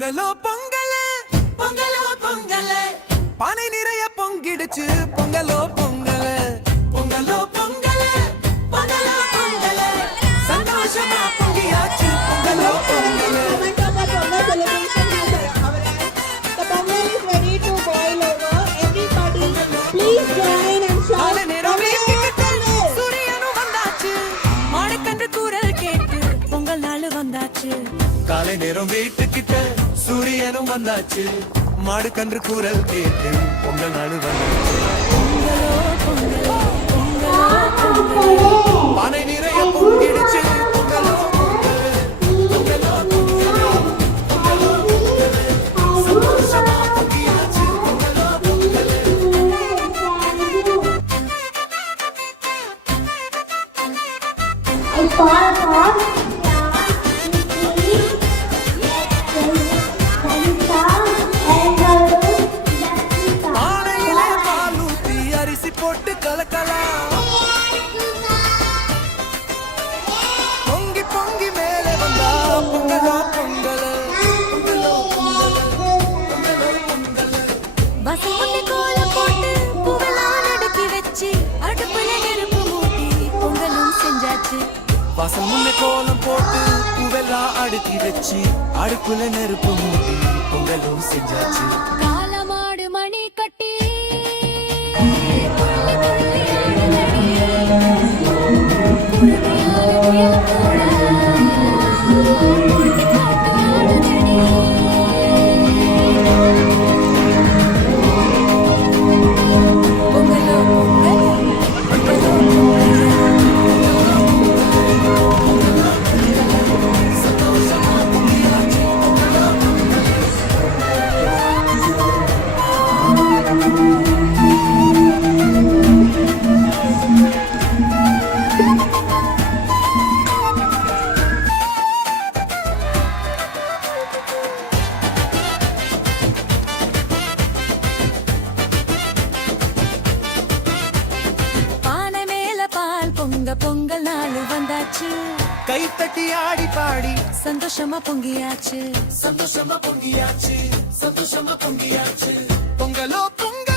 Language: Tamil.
பொங்கலோ பொங்கல பொங்கலோ பொங்கல பானை நிறைய பொங்கிடுச்சு பொங்கலோ பொங்கல பொங்கலோ பொங்கல பொங்கலோ பொங்கல சந்தோஷமா பொங்கியாச்சு பொங்கலோ பொங்கல. காலை நேரம் வீட்டுக்கிட்ட சூரியனும் வந்தாச்சு மாடு கன்று கூறல் கேட்டு பொங்கல் நாள் வந்தாச்சு பானை நிறைய பொங்கிடுச்சு பொங்கலோ பொங்கலோ பொங்கலோ சந்தோஷமா பொங்கியாச்சு பொங்கலோ பொங்கல். போட்டு கலக்கலாம் பொங்கி பொங்கி மேலே வந்தா பொங்கலோ பொங்கல பொங்கலோ பொங்கலோ வசம்புக்கு கோலம் போட்டு பூவெல்லாம் அடுக்கி வச்சு அடுப்புல நெருப்பு மூட்டி பொங்கலும் செஞ்சாச்சு. வாசல் முன்ன கோலம் போட்டு பூவெல்லாம் அடுக்கி வச்சு அடுப்புல நெருப்பு மூட்டி பொங்கலும் செஞ்சாச்சு. காலமாடு மணி கட்டி பொங்கல் நாள் வந்தாச்சு கை தட்டி ஆடி பாடி சந்தோஷமா பொங்கியாச்சு சந்தோஷமா பொங்கியாச்சு சந்தோஷமா பொங்கியாச்சு பொங்கலோ பொங்கல்